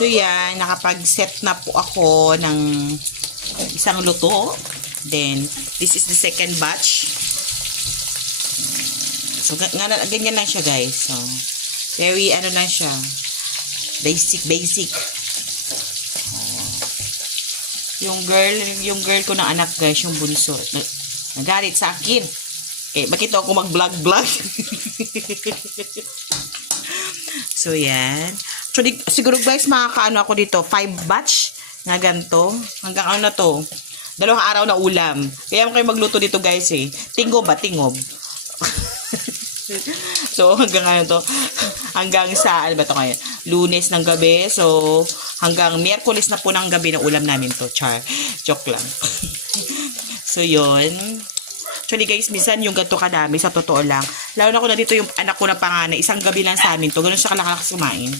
So yan, nakapag-set na po ako ng isang luto. Then, this is the second batch. So, ganyan lang siya, guys. So, very, ano lang siya. Basic. Yung girl ko ng anak, guys, yung bunso. Nagalit sa akin. Okay, bakit ako mag-vlog? So, yan. Actually, siguro, guys, makakaano ako dito. 5 batch na ganito. Hanggang ano na to. 2 araw na ulam. Kaya mo kayo magluto dito, guys, eh. Tingob. So, hanggang ano to. Hanggang sa, ano ba to ngayon? Lunes ng gabi. So, hanggang Miyerkules na po ng gabi na ulam namin to. Char. Joke lang. So, yun. Actually, guys, minsan yung ganito kadami, sa totoo lang. Lalo na ko na dito yung anak ko na panganay. Isang gabi lang sa amin to. Ganun siya kalakalas kumain.